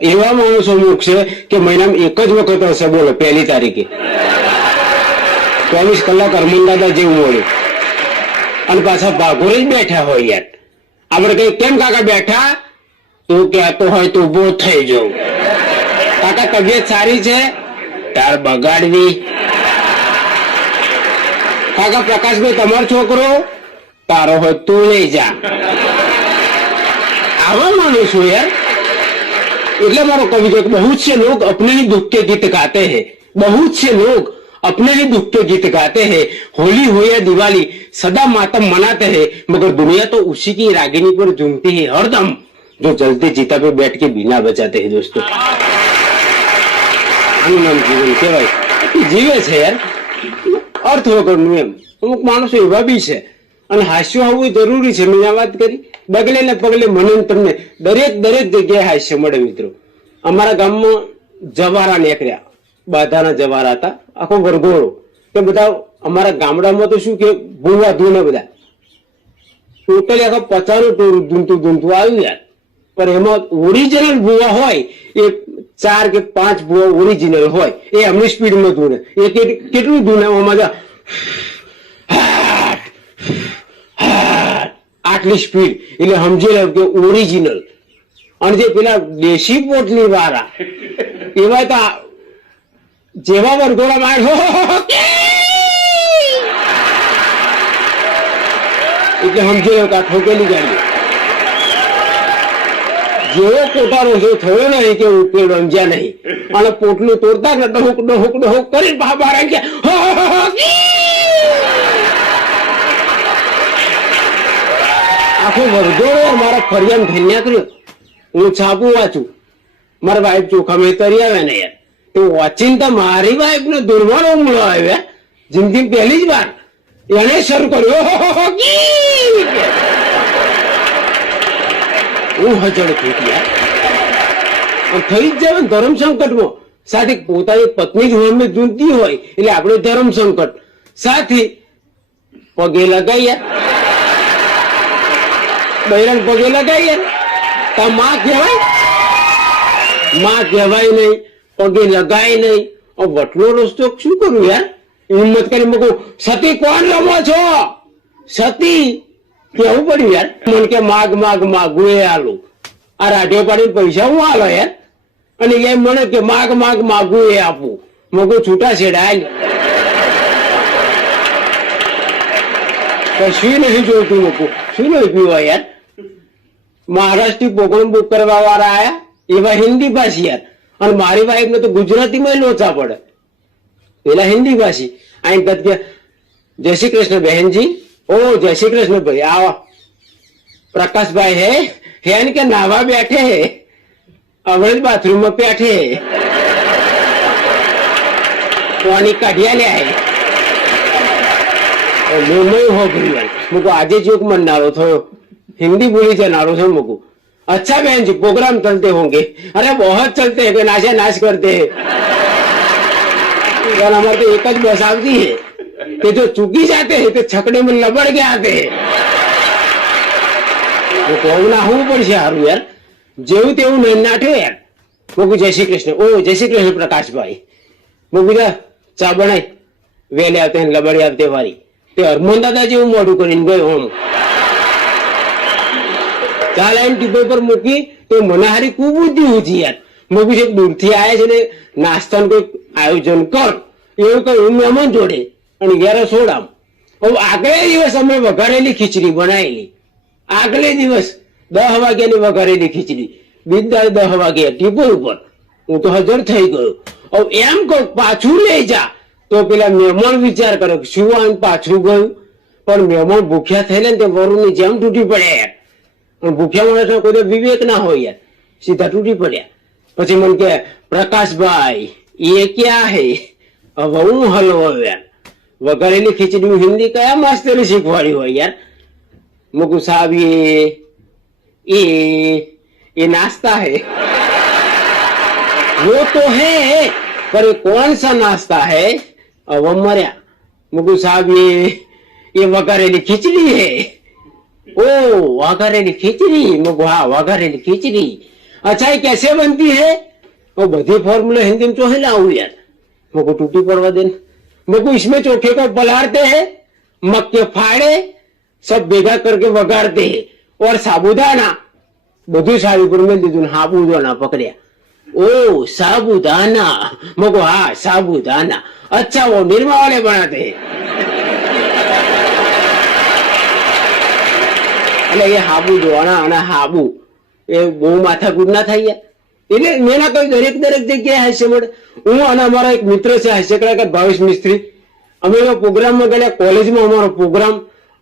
એવા માણસો અમુક છે કે મહિનામાં એક જ વખત હશે, બોલો 1 તારીખે 24 કલાક હરમન દાદા જેવું મળ્યું અને પાછા ભાગોરે જ બેઠા હોય યાર. આપણે કઈ કેમ કાકા બેઠા, તું કહેતો હોય તો ઉભો થઈ જાઉં. કાકા તબિયત સારી છે, તાર બગાડવી. કાકા પ્રકાશભાઈ તમારો છોકરો, તારો હોય તું લઈ જા. આવા માનું છું યાર. એટલે મારો कवि जो बहुत से लोग अपने ही दुख के गीत गाते हैं, बहुत से लोग अपने ही दुख के गीत गाते हैं. होली हो या दिवाली सदा मातम मनाते हैं, मगर दुनिया तो उसी की रागिनी पर झूमती है हरदम, जो जलते चिता पे बैठ के बीना बजाते हैं. दोस्तों આનું નામ જીવન કહેવાય. જીવે છે યાર અર્થ વગરનું એમ. અમુક માણસો એવા બી છે અને હાસ્ય હોવું જરૂરી છે. મેં આ વાત કરી, ડગલે ને પગલે મને તમને દરેક જગ્યાએ હાસ્ય મળે. મિત્રો અમારા ગામમાં જવારા નીકળ્યા, બાધાના જવારા હતા, આખો વરઘોડો. તે બધા અમારા ગામડામાં તો શું કે ભૂવા ધૂને બધા ટોટલી આખા 50 નું ધૂનતું આવ્યું યાર. પણ એમાં ઓરિજિનલ ભૂવા હોય એ 4 કે 5 ભૂવા ઓરિજિનલ હોય, એ એમની સ્પીડમાં ધૂને. એ કેટલું ધૂનામાં આટલી સ્પીડ એટલે સમજી લો કે ઓરિજિનલ. અને જે પેલા દેશી પોટલી વાળા એવા તો જેવા વરઘોડા માર એટલે સમજી લો કે આ ઠોકેલી ગાડી. જેવો કોટારો જો થયો નહીં કે ઉકેલ રમજ્યા નહીં અને પોટલું તોડતા ને ડહોક કરી બહાર ગયા. આખો વરઘોડો મારા ફરિયામ ધન્યા કર્યો. હું છાપું વાંચું, મારા વાઈફ ચોખા મેં તરી આવે ને યાર, તો વાંચીને તો મારી વાઈફ ને દુર્વાનો ઉમળો આવ્યા. જિંદગી પહેલી જ વાર એને શરૂ કર્યો. હું હજળ થઈ ગયા થઈ જ જાય ધર્મ સંકટમાં. સાથે પોતાની પત્ની જ હોમે ધૂનતી હોય એટલે આપણે ધર્મ સંકટ સાથે પગે લગાવ્યા, બૈરાન પગે લગાવ્યા. તો માં કહેવાય નહીં, પગે લગાય નહીં. વટલો રસ્તો શું કરું યાર? હિંમત કરી મૂકું. સતી કોણ રમો છો? સતી કેવું પડ્યું યાર. મને કે માગ હું એ આલું. આ રાઢિયો પાડીને પૈસા હું આલો યાર. અને એમ મને કે માગ હું એ આપું. મગું છૂટા છેડાય કશું નહીં જોઈતું. મૂકું શું નહીં પીવા યાર. મહારાષ્ટ્ર પ્રોગ્રામ બુક કરવા વાળા આયા એવા હિન્દી ભાષી યાર. અને મારી વાઈફ ને તો ગુજરાતીમાં લોચા પડે. પેલા હિન્દી ભાષી આઈ કે જય શ્રી કૃષ્ણ બહેનજી. ઓ જય શ્રી કૃષ્ણ ભાઈ, આવો પ્રકાશભાઈ હે ને કે નાવા બેઠે હે, હવે બાથરૂમ માં બેઠે પાણી કાઢ્યા લ્યા હે. આજે જોક મનનારો થયો, हिंदी बोली जानारो है मुझको. अच्छा बहन जी प्रोग्राम चलते होंगे? अरे बहुत चलते हैं, नाशा नाश करते हैं यार. हमारे तो एक જ बस આવતી है कि जो चूकी जाते हैं तो छकड़े में लबड़ के आते हैं. वो कोना હું પડશે હારું યાર. જેવું તેવું નહીં નાઠ્યો યાર. મુકુ જય શ્રી કૃષ્ણ. ઓ જય શ્રી કૃષ્ણ પ્રકાશભાઈ. મુકુ ચા બનાય વેલે આવતે લબડી આવતે વારી. તે હરમન દાદા જેવું મોઢું કરીને ગયો હું. ચાલ આઈને ટીપે પર મૂકી તો મને હારી કુબુદ્ધિ ઉઠી યાર. મૂકી છે દૂરથી આવ્યા છે ને નાસ્તાનું કોઈ આયોજન કર એવું કહ્યું મહેમાન જોડે અને ઘેર સોડામ. હવે આગલે દિવસ અમે વઘારેલી ખીચડી બનાવેલી. આગલે દિવસ 10 વાગ્યાની વઘારેલી ખીચડી, બીજા 10 વાગ્યા ટીપો ઉપર. હું તો હાજર થઈ ગયો. હવે એમ કહું પાછું લઈ જા તો પેલા મહેમાન વિચાર કરે શું આમ પાછું ગયું. પણ મહેમાન ભૂખ્યા થયેલા ને તે વરુની જેમ તૂટી પડે યાર. ભૂખ્યા માણસ કોઈ વિવેક ના હોય યાર, સીધા તૂટી પડ્યા. પછી મને કે પ્રકાશભાઈ એ ક્યાં હે? હવે હું હલવો યાર. વઘારેલી ખીચડી હિન્દી કયા માસ્તરે શીખવાડી હોય યાર. મુકુ સાહેબ ये नाश्ता है. वो तो है पर कौन सा नाश्ता है? अब मर्या. मुकु साहब ये वघारेली खिचड़ी है. ओ वघारेली खिचड़ी. मुकु हाँ वघारेली खिचड़ी. अच्छा ये कैसे बनती है? वो बधी फॉर्मूला हिंदी में तो है लाऊं यार, मुझको टूटी पड़वा देना। मुझको इसमें चोखे को पलाड़ते हैं, मक्के फाड़े सब भेगा करके वगाड़ते हैं, और साबुदाना બધું સાબુપુર મેં દીધું, સાબુદાના પકડ્યા। ओ साबुदाना, मगो हाँ साबुदाना, अच्छा वो निरमा वाले बनाते हैं। એટલે એ સાબુદાના અને હાબુ એ બહુ માથાકૂટ ના થાય યાર। એટલે મેં ના કહ્યું દરેક જગ્યાએ હાસ્ય મળે। હું અને અમારા એક મિત્ર છે હાસ્ય કલાકાર ભાવેશ મિસ્ત્રી, અમે એવા પ્રોગ્રામમાં ગયેલા, કોલેજમાં અમારો પ્રોગ્રામ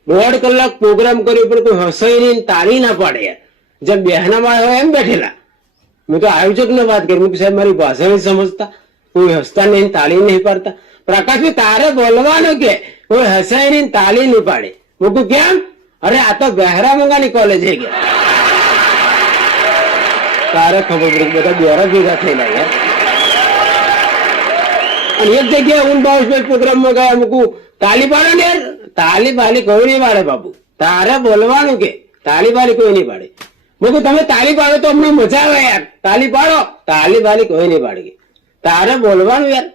1.5 કલાક પ્રોગ્રામ કર્યો, પણ કોઈ હસાઈ નહીં, તાળી ના પાડે યાર। जब बहना मारा हो एम बैठेला, मैं तो आयोजक ने बात करी, मुझे साहब मारी भाषा नहीं समझता, कोई हंसता नहीं, ताली नहीं पाड़ता। प्रकाश में तारे बोलवानो के कोई हंसाई नहीं, ताली नहीं पाड़े। मुझको क्या, अरे आ तो बहरा मंगानी कॉलेज है क्या? तारे खबर पड़ी बता बेहरा भेगा थेला यार। और एक जगह उन बाउस में प्रोग्राम में गया, मुझको ताली पाड़ो ने यार, ताली बाली कोई नहीं पाड़े बाबू, तारे बोलवानो के ताली बाली कोई नहीं पाड़े। मुझे તમે તાલી પાડો તો અમને મજા આવે યાર, તાલી પાડો, તાલી બાલી કોઈ નહીં પાડે, તારે બોલવાનું યાર।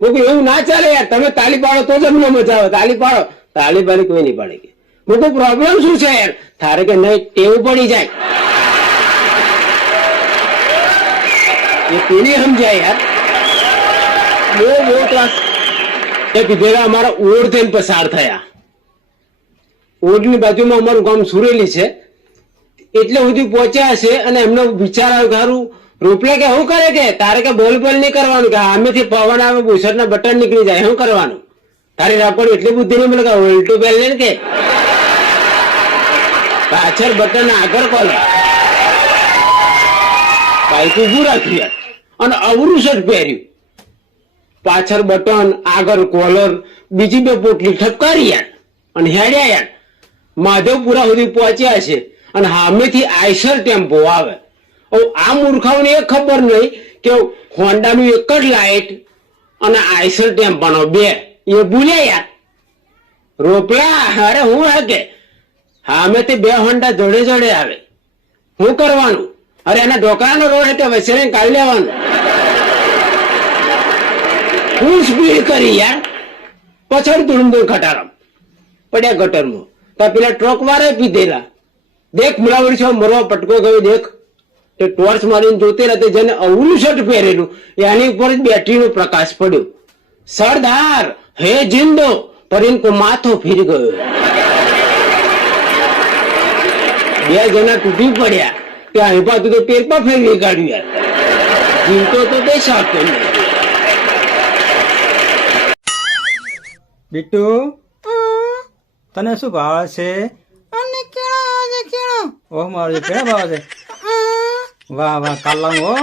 મુકે એવું ના ચાલે યાર, તમે તાલી પાડો તો જ અમને મજા આવે, તાલી પાડો, તાલી બાલી કોઈ નહીં પાડે। મુકે પ્રોબ્લેમ શું છે યાર, તારે કે નહીં ટેવ પડી જાય, એ કોને સમજાય યાર। બહુ ત્રાસ એ કીધેલા અમારા ઓઢ થઈને પસાર થયા। ઓઢની બાજુમાં અમારું ગામ સુરેલી છે, એટલે સુધી પહોંચ્યા હશે, અને એમનો વિચાર આવ્યો સારું રૂપલે કે શું કરે કે તારે કે બોલ નહીં કરવાનું, કે આમેથી પવન આવે બુશર્ટના બટન નીકળી જાય, શું કરવાનું? તારી રાપડ એટલી બુદ્ધિ નહીં મળે કે ઉલટું બેલ લે કે પાછળ બટન આગળ કોલર બાઈક ઉભું રાખ્યું અને અવરું શર્ટ પહેર્યું, પાછળ બટન આગળ કોલર, બીજી બે પોટલી ઠપકારી યાર, અને હેડ્યા યાર। માધવપુરા સુધી પહોંચ્યા છે, અને સામેથી આઈસર ટેમ્પો આવે। આ મૂર્ખાઓને એ ખબર નહીં કે હોન્ડાનું એક જ લાઈટ અને આઈસર ટેમ્પાનો બે, એ ભૂલ્યા યાર। રોપલા અરે હું હે કે સામેથી બે હોન્ડા જોડે જોડે આવે, શું કરવાનું? અરે એના ઢોકળાનો રોડ એટલે વસેને કાઢી લેવાનું। હું સ્પીડ કરી યાર, પછાડ ધૂળ ખટારામ પડ્યા ગટરમાં, તો પેલા ટ્રક વાળા પીધેલા, દેખ મુલાવડી છો મરવા પટકો ગયો દેખ, તે ટોર્ચ મારીને જોતે રહેતે, જેને અવરું શર્ટ પહેરેલું એની ઉપર જ બેટરીનો પ્રકાશ પડ્યો। સરદાર હે જિંદો પર ઇનકો માથો ફીર ગયો। બે જણા તૂટી પડ્યા, ત્યાં હિપાતું તો પેરમાં ફેરવી કાઢ્યું યાર, જીવતો તો તે સાથ નહીં। બીટુ તને શું ભાવે છે? ઓહ મારો કેળા ભાવે છે? વાહ વાહ કાલ લાવું હો।